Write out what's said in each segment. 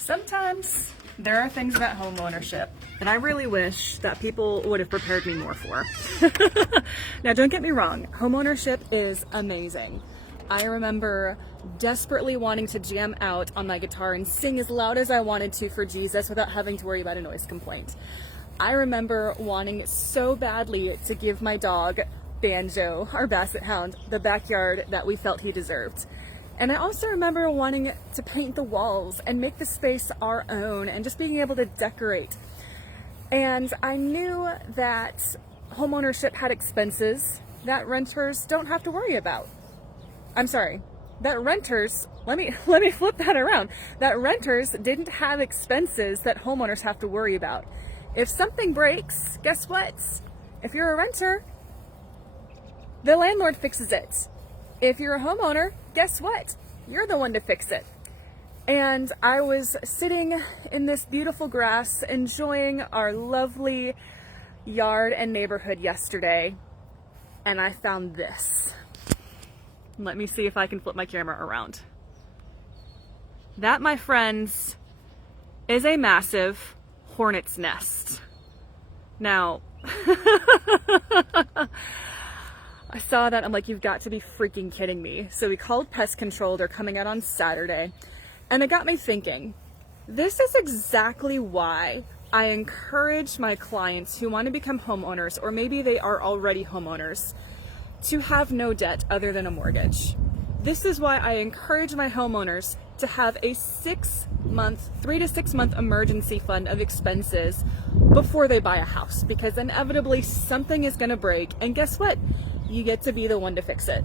Sometimes there are things about home ownership that I really wish that people would have prepared me more for. Now, don't get me wrong, home ownership is amazing. I remember desperately wanting to jam out on my guitar and sing as loud as I wanted to for Jesus without having to worry about a noise complaint. I remember wanting so badly to give my dog, Banjo, our basset hound, the backyard that we felt he deserved. And I also remember wanting to paint the walls and make the space our own and just being able to decorate. And I knew that homeownership had expenses that renters don't have to worry about. I'm sorry, that renters, let me flip that around. That renters didn't have expenses that homeowners have to worry about. If something breaks, guess what? If you're a renter, the landlord fixes it. If you're a homeowner, guess what? You're the one to fix it. And I was sitting in this beautiful grass, enjoying our lovely yard and neighborhood yesterday, and I found this. Let me see if I can flip my camera around. That, my friends, is a massive hornet's nest. Now, I saw that, I'm like, you've got to be freaking kidding me. So we called pest control, they're coming out on Saturday. And it got me thinking, this is exactly why I encourage my clients who want to become homeowners, or maybe they are already homeowners, to have no debt other than a mortgage. This is why I encourage my homeowners to have a 3 to 6 month emergency fund of expenses before they buy a house, because inevitably something is going to break, and guess what? You get to be the one to fix it.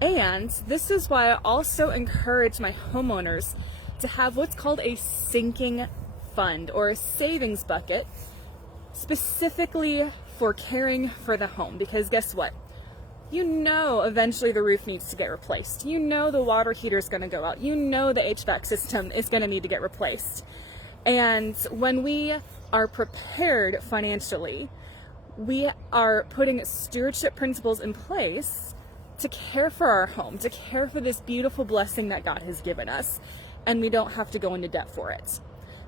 And this is why I also encourage my homeowners to have what's called a sinking fund or a savings bucket, specifically for caring for the home. Because guess what? You know eventually the roof needs to get replaced. You know the water heater is going to go out. You know the HVAC system is going to need to get replaced. And when we are prepared financially, we are putting stewardship principles in place to care for our home, to care for this beautiful blessing that God has given us, and we don't have to go into debt for it.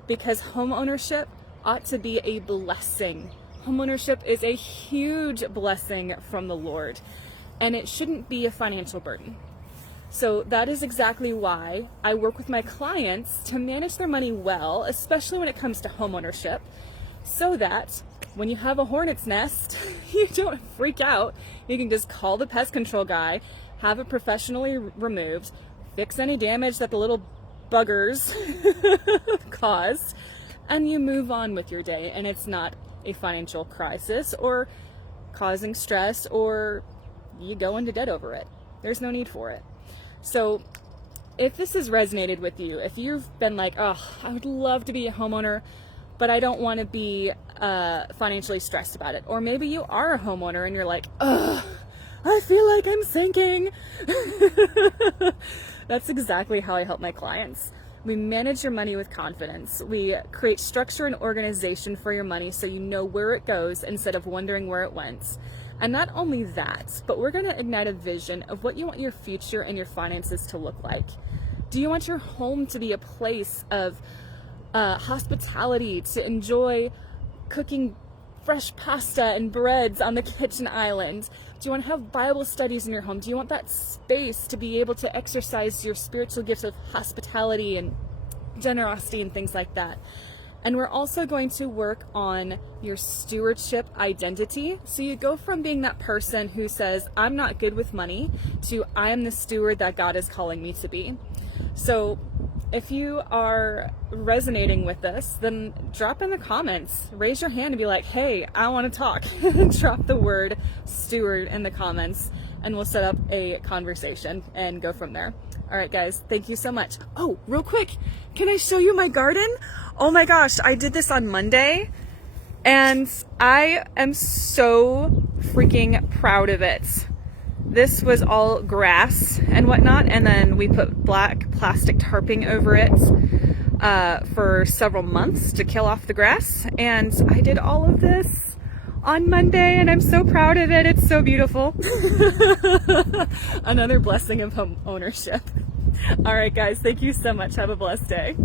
Because home ownership ought to be a blessing. Home ownership is a huge blessing from the Lord, and it shouldn't be a financial burden. So that is exactly why I work with my clients to manage their money well, especially when it comes to home ownership, so that when you have a hornet's nest, you don't freak out. You can just call the pest control guy, have it professionally removed, fix any damage that the little buggers caused, and you move on with your day. And it's not a financial crisis or causing stress or you go into debt over it. There's no need for it. So if this has resonated with you, if you've been like, oh, I would love to be a homeowner, but I don't want to be financially stressed about it. Or maybe you are a homeowner and you're like, ugh, I feel like I'm sinking. That's exactly how I help my clients. We manage your money with confidence. We create structure and organization for your money so you know where it goes instead of wondering where it went. And not only that, but we're going to ignite a vision of what you want your future and your finances to look like. Do you want your home to be a place of hospitality, to enjoy cooking fresh pasta and breads on the kitchen island? Do you want to have Bible studies in your home? Do you want that space to be able to exercise your spiritual gifts of hospitality and generosity and things like that? And we're also going to work on your stewardship identity. So you go from being that person who says, I'm not good with money, to I am the steward that God is calling me to be. So if you are resonating with this, then drop in the comments, raise your hand and be like, hey, I want to talk. Drop the word steward in the comments and we'll set up a conversation and go from there. All right, guys, thank you so much. Oh, real quick, can I show you my garden? Oh my gosh, I did this on Monday and I am so freaking proud of it. This was all grass and whatnot, and then we put black plastic tarping over it for several months to kill off the grass. And I did all of this on Monday, and I'm so proud of it. It's so beautiful. Another blessing of home ownership. All right, guys, thank you so much. Have a blessed day.